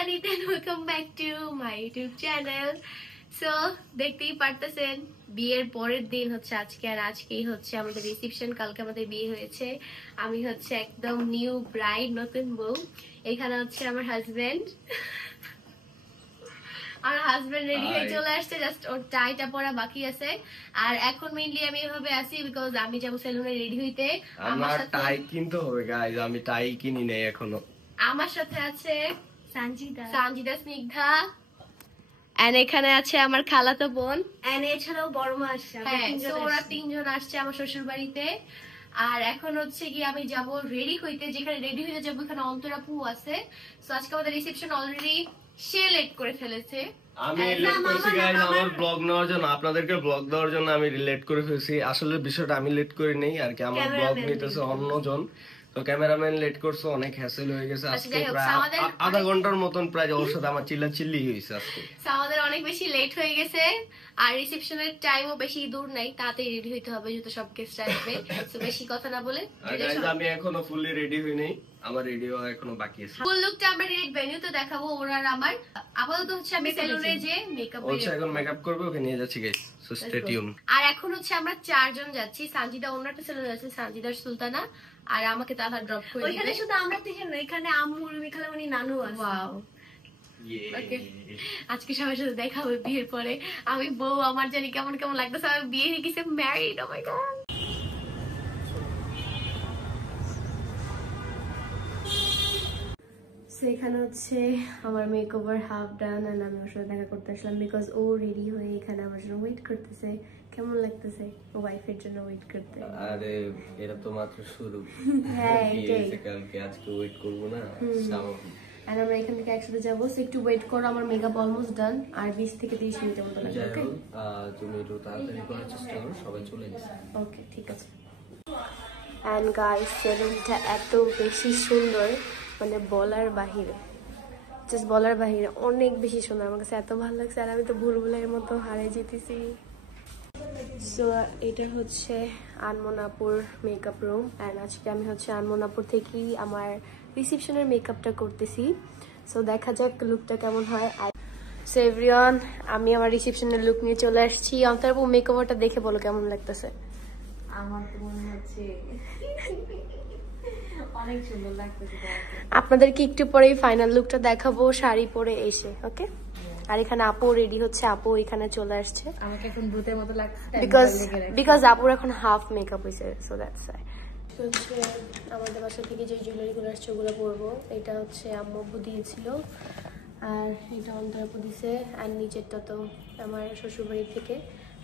Hanit and welcome back to my YouTube channel. So দেখতেই পারতেছেন বিয়ের পরের দিন হচ্ছে আজকে, আর আজকেই হচ্ছে আমাদের রিসেপশন। কালকে আমাদের বিয়ে হয়েছে। আমি হচ্ছে একদম নিউ ব্রাইড, নতুন বউ। এখানে হচ্ছে আমার হাজবেন্ড রেডি হয়ে চলে আসছে, জাস্ট ওর টাইটা পরা বাকি আছে। আর এখন মেইনলি আমি এভাবে আছি বিকজ আমি যাবো সেলুনে রেডি হইতে। আমার টাই কিনতে হবে গাইস, আমি টাই কিনি নাই এখনো। আমার সাথে আছে সঞ্জিদা, স্নিগ্ধা, এন্ড এখানে আছে আমার খালাতো বোন, এন্ড এছাড়াও বড় মা আসছে। ওরা তিনজন আসছে আমার শ্বশুর বাড়িতে। আর এখন হচ্ছে কি আমি যাব রেডি হইতে, যেখানে রেডি হইতে যাবো এখানে অন্তরাপু আছে। সো আজকে আমাদের রিসেপশন অলরেডি সে লেট করে ফেলেছে। আমি লেট করেছি গাইস আমার ব্লগ নেওয়ার জন্য, আপনাদেরকে ব্লগ দেওয়ার জন্য আমি লেট করে ফেলেছি। আসলে বিষয়টা আমি লেট করি নাই আর কি, আমার ব্লগ নিতেছে অন্যজন। তো ক্যামেরাম্যান লেট করছে, অনেক হ্যাসেল হয়ে গেছে। আজকে প্রায় আধা ঘন্টার মতন প্রায় ওর সাথে আমার চিল্লাচিল্লি হয়েছে আজকে। আমাদের অনেক বেশি লেট হয়ে গেছে, আর রিসেপশনের টাইমও বেশি দূর নাই, তাড়াতাড়ি রেডি হইতে হবে যেহেতু সব গেস্ট আসবে। তো বেশি কথা না বলে আমি এখনো ফুললি রেডি হই নাই, আমার রেডি হওয়া এখনো বাকি আছে। ফুল লুকটা আমরা ডিরেক্ট ভেন্যুতে দেখাবো। ওরা আর আমার আপাতত হচ্ছে আমি সেলুনে যে মেকআপ এখন মেকআপ করবে, ওকে নিয়ে যাচ্ছি গাইস, সো স্টে টিউন। আর এখন হচ্ছে আমরা চারজন যাচ্ছি। সঞ্জিদা অন্যটা সেলুনে যাচ্ছে, সঞ্জিদার সুলতানা, আর আমাকে তাহা ড্রপ করে দিবে। ওইখানে শুধু আমরা তিনজন না, এখানে আম্মু, রুমি খালামণি, নানু আছে। ওয়াও, আজকে সবার সাথে দেখা হবে বিয়ের পরে। আমি বউ, আমার জানি কেমন কেমন লাগতেছে। আমি বিয়ে হয়ে গেছি, ম্যারিড। ও মাই গড। এখানে হচ্ছে আমার মেকওভার হাফ ডান, আর আমি ওর সাথে দেখা করতে আসলাম বিকজ ও রেডি হয়ে এখানে আমার জন্য ওয়েট করতেছে। কেমন লাগতেছে ওয়াইফের জন্য ওয়েট করতে? আরে এটা তো মাত্র শুরু। হ্যাঁ এটাই, কালকে আজকে ওয়েট করব না, স্বাভাবিক। আর আমরা এখান থেকে একসাথে যাবো। সো একটু ওয়েট করো, আমার মেকআপ অলমোস্ট ডান, আর 20 থেকে 30 মিনিটের মতো লাগবে। ওকে, তুমি একটু তাড়াতাড়ি করার চেষ্টা করো, সবাই চলে গেছে। ওকে ঠিক আছে। এন্ড গাইস, সেলুনটা এত বেশি সুন্দর, মানে বলার বাহিরে, জাস্ট বলার বাহিরে, অনেক বেশি সুন্দর। আমার কাছে এত ভালো লাগছে, আর আমি তো ভুলভুলাইয়ের মতো হারিয়ে যেতেছি। সো এটা হচ্ছে আনমনাপুর মেকআপ রুম, অ্যান্ড আজকে আমি হচ্ছে আনমনাপুর থেকেই আমার রিসেপশনের মেকআপটা করতেছি। সো দেখা যাক লুকটা কেমন হয়। সো এভরিওয়ান, আমি আমার রিসেপশনের লুক নিয়ে চলে আসছি। অন্তরাপু, মেকওভারটা দেখে বলো কেমন লাগতেছে? আমার তো মনে হচ্ছে অনেক সুন্দর লাগতেছে। আপনাদেরকে একটু পরেই ফাইনাল লুকটা দেখাবো শাড়ি পরে এসে। ওকে, আর এখানে আপু রেডি হচ্ছে, আপু এখানে চলে আসছে। আমাকে এখন ভূতের মতো লাগছে বিকজ আপুর এখন হাফ মেকআপ হইছে, সো দ্যাটস হোয়াই। হচ্ছে আমাদের বাসা থেকে যে জুয়েলারি গুলো আসছে ওগুলো পরবো। এটা হচ্ছে আম্মু আপু দিয়েছিল, আর এটা অন্তরাপু দিছে, আর নিচেরটা তো আমার শ্বশুরবাড়ি থেকে।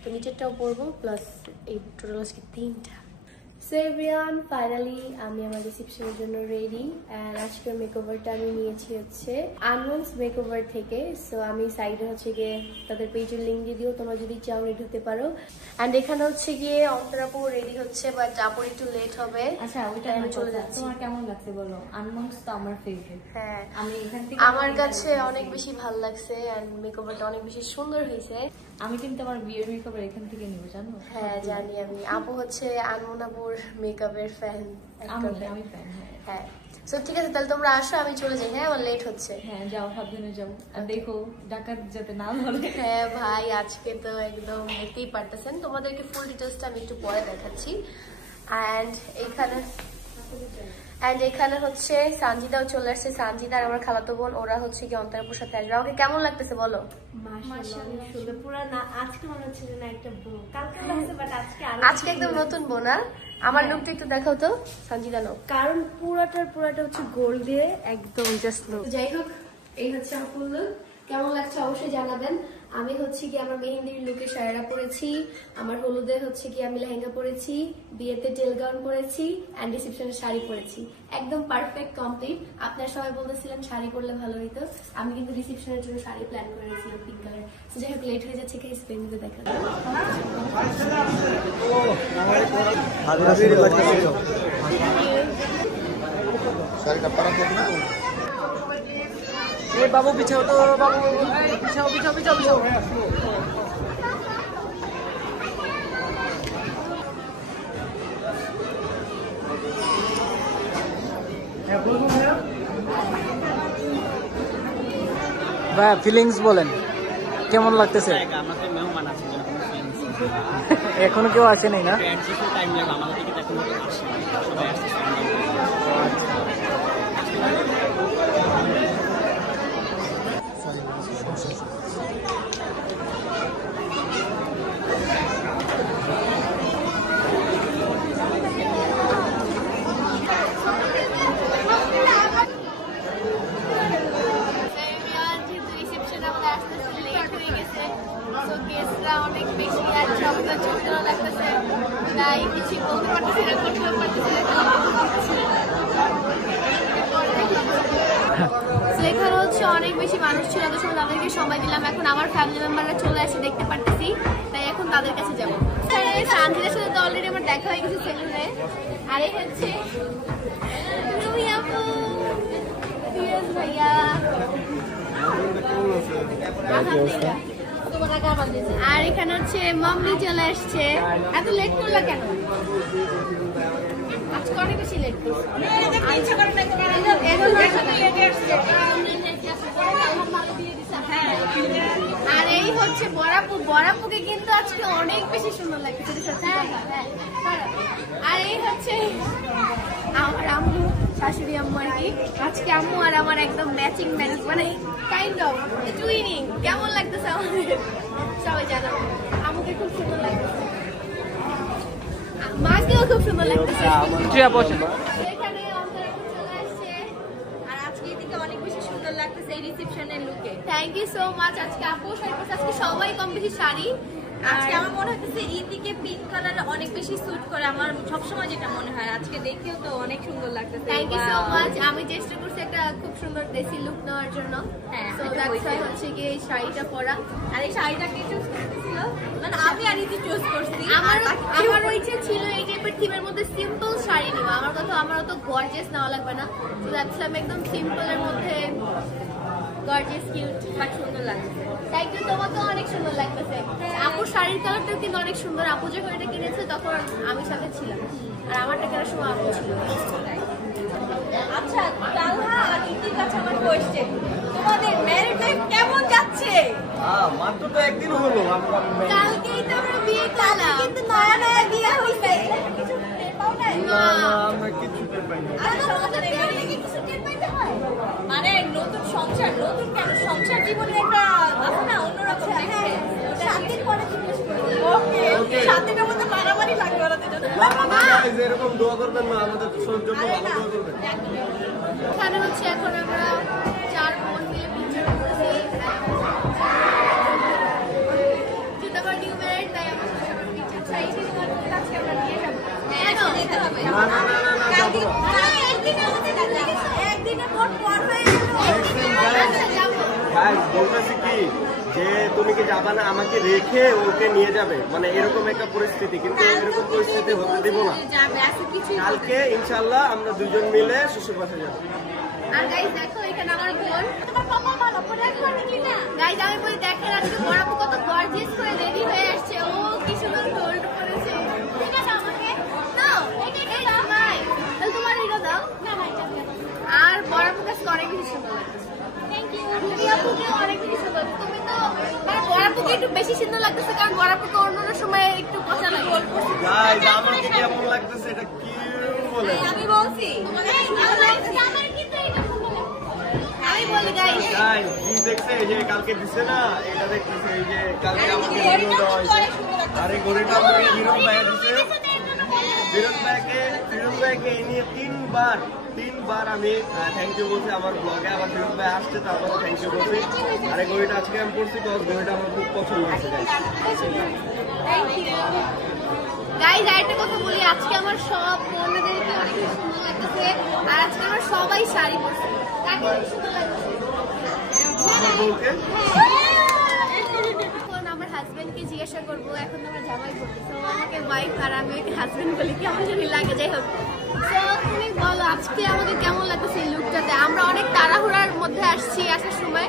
তো নিচেরটাও পরবো, প্লাস এই টোটাল আজকে 3টা। সো এভরিওয়ান, ফাইনালি আমি আমার রিসেপশনের জন্য রেডি। অ্যান্ড আজকের মেকওভারটা আমি নিয়েছি হচ্ছে আনমন্স মেকওভার থেকে। সো আমি সাইডে হচ্ছে গিয়ে তাদের পেজের লিঙ্ক দিয়ে দিও, তোমরা যদি চাও রেডি হতে পারো। অ্যান্ড এখানে হচ্ছে গিয়ে অন্তরাপু রেডি হচ্ছে, বাট আপুর একটু লেট হবে। আচ্ছা, ওইটা আমি চলে যাচ্ছি। তোমার কেমন লাগছে বলো? আনমন্স তো আমার ফেভারিট। হ্যাঁ, আমি এখান থেকে আমার কাছে অনেক বেশি ভালো লাগছে, অ্যান্ড মেকওভারটা অনেক বেশি সুন্দর হয়েছে। আমি কিন্তু আমার বিয়ের মেকআপ এখান থেকে নিব, জানো? হ্যাঁ জানি আমি। আপু হচ্ছে আনমনাপুর মেকআপের ফ্যান। আমি ফ্যান। হ্যাঁ, সো ঠিক আছে, তাহলে তোমরা আসো, আমি চলে যাই। হ্যাঁ, আমার লেট হচ্ছে। হ্যাঁ যাও, সাবধানে যাও, আর দেখো ডাকাত যাতে না ধরে। হ্যাঁ ভাই, আজকে তো একদম দেখতেই পারতেছেন। তোমাদেরকে ফুল ডিটেলসটা আমি একটু পরে দেখাচ্ছি। অ্যান্ড এখানে হচ্ছে সঞ্জিদাও চলে আসছে। সঞ্জিদা আর আমার খালাতো বোন, ওরা হচ্ছে কি অন্তরাপুর সাথে আসবে। আমাকে কেমন লাগতেছে বলো? আজকে একদম নতুন বোন। না, আমার লুকটা একটু দেখাও তো সঞ্জিদা। নো, কারণ পুরাটা হচ্ছে গোল্ড দিয়ে একদম জাস্ট লুক। যাই হোক, এই হচ্ছে আমার ফুল লুক। কেমন লাগছে অবশ্যই জানাবেন। আমি হচ্ছে কি আমার মেহেন্দির লুকে শাড়িটা পরেছি, আমার হলুদে হচ্ছে কি আমি লেহেঙ্গা পরেছি, বিয়েতে টেল গাউন পরেছি, অ্যান্ড রিসেপশনে শাড়ি পরেছি। একদম পারফেক্ট কমপ্লিট। আপনারা সবাই বলতেছিলেন শাড়ি পরলে ভালো হইতো, আমি কিন্তু রিসেপশনের জন্য শাড়ি প্ল্যান করে রেখেছিলাম পিঙ্ক কালার। যাই হোক, লেট হয়ে যাচ্ছে, কেস পেন্ডিতে দেখা बाबू पीछे तो बाबू पीछे ভাই ফিলিংস বলেন, কেমন লাগতেছে? আমরা তো মেহমান আছি, এখনো কেউ আসে নাই না? টাইম লাগবে আমাদের দিকে, এখন আসে সবাই আসছে। অনেক বেশি আর সবটা ছোট লাগতেছে, তাই কিছু বলতে পারতেছি না, করতেও পারতেছি না। এখানে হচ্ছে অনেক বেশি মানুষ ছিল, এত সময় তাদেরকে সময় দিলাম। এখন আমার ফ্যামিলি মেম্বাররা চলে আসে, দেখতে পারতেছি, তাই এখন তাদের কাছে যাবো। সানজিদের সাথে তো অলরেডি আমার দেখা হয়ে গেছে সেলুনে। আর এই হচ্ছে রুমি আপু, ফিরোজ ভাইয়া, আর এখানে হচ্ছে মাম্মি চলে আসছে। এত লেট করলা কেন? আজকে অনেক বেশি লেট করছে। আর এই হচ্ছে বড়াপু, বড়াপুকে কিন্তু আজকে অনেক বেশি সুন্দর লাগছে। আর এই হচ্ছে আমার আম্মু, শাশুড়ি আম্মু আর কি। আজকে আম্মু আর আমার একদম ম্যাচিং ম্যাচ, মানে কাইন্ড অফ টুইনিং। কেমন লাগতেছে আমাদের সবাই জানাবো। আম্মুকে খুব সুন্দর লাগতেছে, মাকেও খুব সুন্দর লাগতেছে। এখানে চলে আসছে, আর আজকে এদিকে অনেক বেশি সুন্দর লাগতেছে এই রিসেপশনের লুকে। Thank you so much. আজকে আপু শাড়ি পরছে, আজকে সবাই কম বেশি শাড়ি। আজকে আমার মনে হচ্ছে ইদিকে পিঙ্ক কালার অনেক বেশি স্যুট করে, আমার সবসময় যেটা মনে হয়। আজকে দেখেও তো অনেক সুন্দর লাগতেছে। Thank you so much. আমি চেষ্টা করছি একটা খুব সুন্দর দেশি লুক নেওয়ার জন্য। সো দ্যাটস ওয়াই হচ্ছে কি এই শাড়িটা পরা। আর এই শাড়িটা কে চুজ করতেছিল? মানে আমি আর ইদি চুজ করছি। আমার ইচ্ছে ছিল এই টাইপের থিমের মধ্যে সিম্পল শাড়ি নেওয়া। আমার তো গর্জিয়াস নেওয়া লাগবে না। সো দ্যাটস আমি একদম সিম্পলের মধ্যে গর্জিয়াস কিউট বাট সুন্দর লাগছে। থ্যাংক ইউ, তোমাকেও অনেক সুন্দর লাগতেছে। আপুর শাড়ির কালারটা কিন্তু অনেক সুন্দর। আপু যখন এটা কিনেছে তখন আমি সাথে ছিলাম, আর আমারটা কেনার সময় আপু ছিল। আচ্ছা, তালহা আর ইতির কাছে আমার কোয়েশ্চেন, তোমাদের ম্যারেজ লাইফ কেমন যাচ্ছে? মাত্র তো একদিন হলো, কালকেই তো আমরা বিয়ে করলাম, কিন্তু নয়া নয়া বিয়ে হইছে। কিছু টের পাও না? না আমরা কিছু টের পাই না। আরে তোমাদের বিয়ে থেকে কিছু টের পাইতে হয়? মানে নতুন সংসার, নতুন কেন সংসার জীবনে একটা আছে না অন্যরকম। হ্যাঁ, 7 দিন পরে জিজ্ঞেস করব। ওকে, 7 দিনের মধ্যে মারামারি লাগবে ওরা দুজন। না গাইস, এরকম দোয়া করবেন না, আমাদের সৌজন্য ভালো দোয়া করবেন। এখানে হচ্ছে এখন আমরা 4 বোন মিলে পিকচার করতেছি। যেটা আমার নিউ ম্যারেড, তাই আমার সাথে সবার পিকচার চাই। আজকে আমরা নিয়ে যাবো। হ্যাঁ, যেতে হবে। না যাবো না। একদিনের পর হয়ে গেল। আচ্ছা, যাবো। গাইস বলতেছি কি যে তুমি কি যাবা না, আমাকে রেখে ওকে নিয়ে যাবে, মানে এরকম একটা পরিস্থিতি। কিন্তু এরকম পরিস্থিতি হতে দিব না। কালকে ইনশাআল্লাহ আমরা দুজন মিলে শ্বশুর বাসায় যাবো। আর গাইস দেখো, এখানে আমার বোন, তোমার পাপা ভালো করে একবার দেখলি না? গাইস আমি বলি দেখেন আজকে বড়াপু কত গর্জিয়াস করে রেডি হয়ে আসছে। ও কি সুন্দর গোল্ড পরেছে। ঠিক আছে, আমাকে দাও, এটা দাও ভাই। তাহলে তোমার এটা দাও। না ভাই, আর বড়াপু কাছে অনেক বেশি সুন্দর লাগছে। Thank you. তুমি আপুকে অনেক বেশি সুন্দর। তুমি তো মানে বড়াপুকে একটু বেশি সুন্দর লাগতেছে, কারণ বড়াপুকে অন্য সময় একটু পচা লাগে। গাইস আমাকে কেমন লাগতেছে এটা কি বলে? আমি বলছি আমার কিন্তু এটা সুন্দর লাগছে। আমি বলি গাইস, গাইস কি দেখছে এই যে কালকে দিছে না, এটা দেখতেছে এই যে কালকে আমাকে ভিডিও দেওয়া হয়েছে। আরে গরিটা আমাকে বিরল ভাই দিছে। বিরল ভাইকে এই নিয়ে তিনবার আমি থ্যাংক ইউ বলছি আমার ব্লগে। আবার বিরল ভাই আসছে, তারপর থ্যাংক ইউ বলছি। আরে গরিটা আজকে আমি পড়ছি, তো গরিটা আমার খুব পছন্দ হয়েছে গাইস। Thank you guys. আরেকটা কথা বলি, আজকে আমার সব বোনদেরকে অনেক সুন্দর লাগতেছে। আর আজকে আমরা সবাই শাড়ি পরছি। কাকে বেশি সুন্দর লাগতেছে? আমার বউকে এখন আমার হাজবেন্ডকে জিজ্ঞাসা করবো। এখন আমার জামাই বলতেছে, ও আমাকে ওয়াইফ আর আমি ওকে হাজবেন্ড বলি, কেমন যদি লাগে। যাই হোক, তো তুমি বলো আজকে আমাদের কেমন লাগতেছে এই লুকটাতে? আমরা অনেক তাড়াহুড়ার মধ্যে আসছি আসার সময়,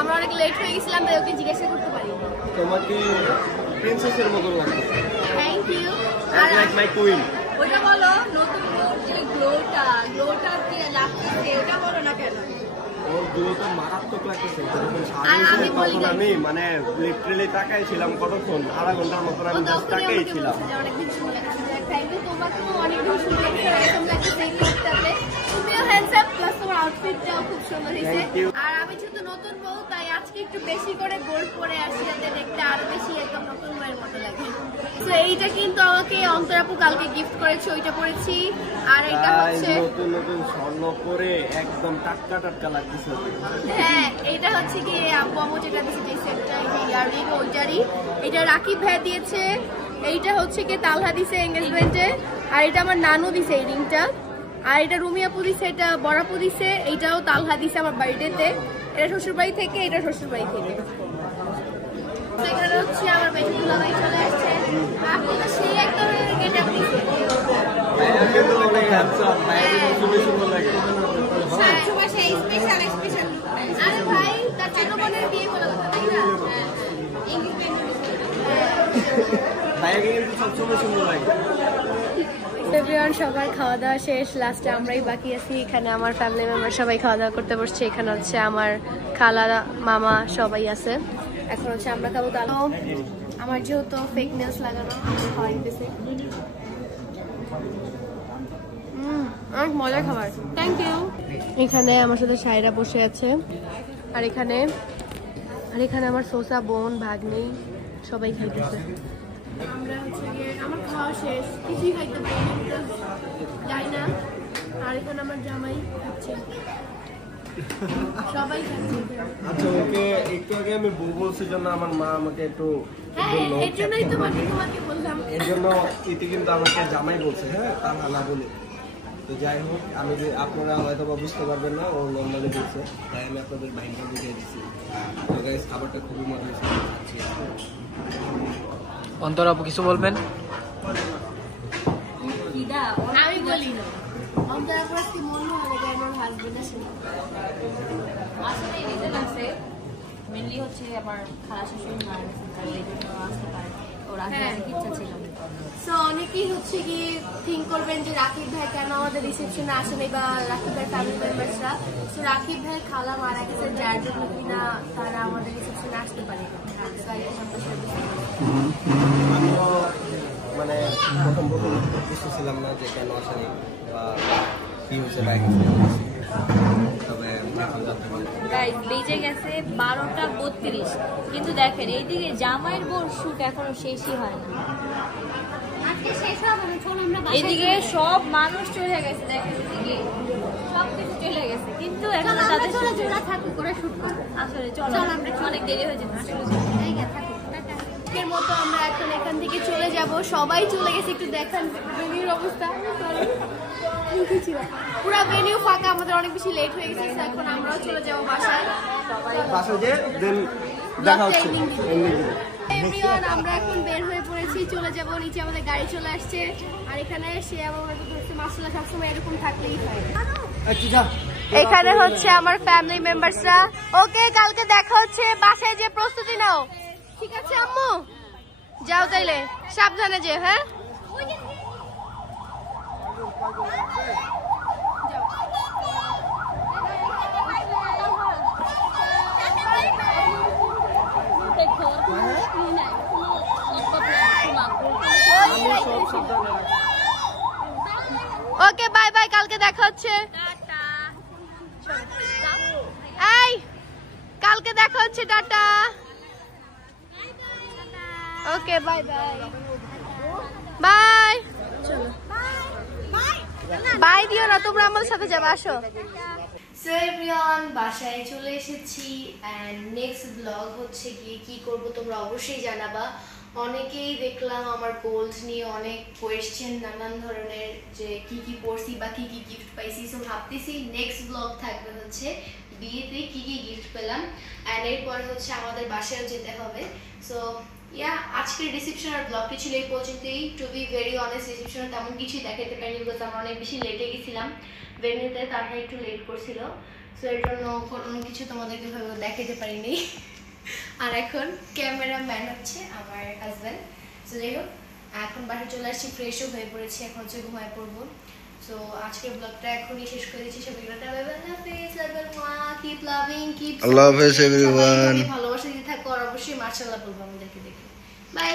আমরা অনেক লেট হয়ে গেছিলাম, তাই ওকে জিজ্ঞাসা করতে পারি। তোমাকে প্রিন্সেসের মতো লাগতেছে। Thank you. Like my queen. ওটা বলো, নতুন যে গ্লোটা যে লাগতেছে, ওটা বলো না কেন? ওর তো মারাত্মক লাগতেছে আর আমি বলি তখন আমি মানে লিটারালি তাকাই ছিলাম কতক্ষণ, আধা ঘন্টার মতন আমি জাস্ট তাকাই ছিলাম। অনেকদিন সুন্দর লাগছে, থ্যাংক ইউ। তোমাকেও অনেকদিন সুন্দর লাগছে, এরকম লাগছে এই ক্লিপটাতে। তুমিও হ্যান্ডসাম, প্লাস তোমার আউটফিটটাও খুব সুন্দর হয়েছে। আর আমি যেহেতু নতুন বউ, তাই আজকে একটু বেশি করে গোল্ড পরে আসছি, যাতে দেখতে আরো বেশি একদম নতুন বউয়ের মতো লাগে। তো এইটা কিন্তু আমাকে অন্তরাপু কালকে গিফট করেছে, ওইটা পরেছি। আর এটা হচ্ছে নতুন নতুন স্বর্ণ পরে একদম টাটকা টাটকা লাগতেছে। হ্যাঁ, এটা হচ্ছে কি আব্বু আমু যেটা দিয়েছে, যে সেটটা ইয়াররিং ওইটারই, এটা রাকিব ভাই দিয়েছে। এইটা হচ্ছে কি তালহা দিছে এঙ্গেজমেন্টে, আর এটা আমার নানু দিছে এই রিংটা। আর এটা রুমিয়াপু দিছে, এটা বড়াপু দিছে, এইটাও তালহা দিছে আমার বার্থডেতে। এটা শ্বশুরবাড়ি থেকে, এটা শ্বশুরবাড়ি থেকে। এখানে হচ্ছে আমার বেশি দুলাভাই চলে আসছে, আপনি তো সেই এক ধরনের গেটআপ দিছে। অনেক হ্যান্ডসাম, খুবই সুন্দর লাগে। আরে ভাই, তার ছোট বোনের বিয়ে করার কথা, তাই না? ভাইয়াকে কিন্তু সবসময় সুন্দর লাগে। এভরিওয়ান, সবার খাওয়া দাওয়া শেষ, লাস্টে আমরাই বাকি আছি। এখানে আমার ফ্যামিলি মেম্বার সবাই খাওয়া দাওয়া করতে বসছে। এখানে হচ্ছে আমার খালা মামা সবাই আছে। এখন হচ্ছে আমরা খাবো। তাহলে আমার যেহেতু ফেক নেলস লাগানো, আমি খাওয়াই দিতেছি। অনেক মজার খাবার, থ্যাংক ইউ। এখানে আমার সাথে সাইরা বসে আছে, আর এখানে আমার সোসা বোন ভাগ্নি সবাই খাইতেছে। আমরা হচ্ছে আমার খাওয়া শেষ, কিছুই খাইতে পারিনি, যাই না। আর এখানে আমার জামাই খাচ্ছে, সবাই খাচ্ছে। আচ্ছা, ওকে একটু আগে আমি বউ বলছি জন্য আমার মা আমাকে একটু বললো, এর জন্যই তোমাকে বললাম। এর জন্য ইতি কিন্তু আমাকে জামাই বলছে, হ্যাঁ তার হালা বলে। তো যাই হোক, আমি আপনারা হয়তো বা বুঝতে পারবেন না, ও নর্মালি বলছে, তাই আমি আপনাদের বাইনটা বুঝিয়ে দিচ্ছি। তো গাইস, খাবারটা খুবই মজা হয়েছে। অন্তরাপু কিছু বলবেন? আমি বলি না, অন্তরাপুর কি মন ভালো যে আমার হাজবেন্ড আছে। আসলে রিজন আছে, মেনলি হচ্ছে আমার খালা শাশুড়ি মারা গেছে, তার লেগে আসতে পারে, ওর আগে অনেক ইচ্ছা ছিল। সো অনেকেই হচ্ছে কি থিঙ্ক করবেন যে রাকিব ভাই কেন আমাদের রিসেপশনে আসেনি, বা রাকিব ভাই ফ্যামিলি মেম্বার্সরা। সো রাকিব ভাই খালা মারা গেছে, যার জন্য কিনা তারা আমাদের রিসেপশনে আসতে পারে। আমিও মানে প্রথম কিছু ছিলাম না যে কেন আসেনি বা কি হয়েছে বাইরে, তবে এখন জানতে পারলাম। গাইস বেজে গেছে 12:32, কিন্তু দেখেন এইদিকে জামাইয়ের বোর শুট এখনো শেষই হয় না। এদিকে সব মানুষ চলে গেছে, দেখেন এদিকে সব কিছু চলে গেছে, কিন্তু এখন তাদের আসলে চলো অনেক দেরি হয়ে যেতে। এর মতো আমরা এখন এখান থেকে চলে যাব, সবাই চলে গেছে। একটু দেখান ভেনিউর অবস্থা, পুরো ভেনিউ ফাঁকা, আমাদের অনেক বেশি লেট হয়ে গেছে। এখন আমরাও চলে যাব বাসায়। বাসা যে দেন দেখা হচ্ছে। এভরিওয়ান, আমরা এখন বের হয়ে পড়েছি, চলে যাব নিচে। আমাদের গাড়ি চলে আসছে, আর এখানে সে আমাকে ধরছে মাসালা সবসময় এরকম থাকলেই হয়। এখানে হচ্ছে আমার ফ্যামিলি মেম্বারসরা। ওকে, কালকে দেখা হচ্ছে, বাসায় যে প্রস্তুতি নাও, ঠিক আছে আম্মু? যাও তাইলে, সাবধানে যে। হ্যাঁ, ওকে, বাই বাই, কালকে দেখা হচ্ছে। এই, কালকে দেখা হচ্ছে, টাটা। ওকে, বাই বাই বাই। চলো, বাই দিও না, তোমরা আমাদের সাথে যাবে, আসো। সো এভরিওয়ান, বাসায় চলে এসেছি, এন্ড নেক্সট ব্লগ হচ্ছে গিয়ে কি করব তোমরা অবশ্যই জানাবা। অনেকেই দেখলাম আমার গোল্ড নিয়ে অনেক কোয়েশ্চেন, নানান ধরনের, যে কি কি পড়ছি বা কি কি গিফট পাইছি। সো ভাবতেছি নেক্সট ব্লগ থাকবে হচ্ছে বিয়েতে কি কি গিফট পেলাম, এন্ড এরপর হচ্ছে আমাদের বাসায়ও যেতে হবে। সো আজকের রিসেপশন আর ব্লগটি ছিল এই পর্যন্তই। টু বি ভেরি অনেস্ট, রিসেপশনে তেমন কিছুই দেখাতে পারিনি, বিকজ আমরা অনেক বেশি লেটে গেছিলাম ভেন্যুতে, তারপরে একটু লেট করছিল। সো এর জন্য কোনো কিছু তোমাদেরকে ভাবে দেখাতে পারিনি। আর এখন ক্যামেরাম্যান হচ্ছে আমার হাজব্যান্ড। সো যাই হোক, এখন বাসায় চলে আসছি, ফ্রেশও হয়ে পড়েছি, এখন হচ্ছে ঘুমায় পড়বো। সো আজকের ব্লগটা এখনই শেষ করে দিচ্ছি। সবাই কিপ লাভিং, কিপ আল্লাহ হাফেজ এভরিওয়ান। ভালোবাসা দিতে থাকো আর অবশ্যই মাশাআল্লাহ বলবো আমাদেরকে দেখে। বাই।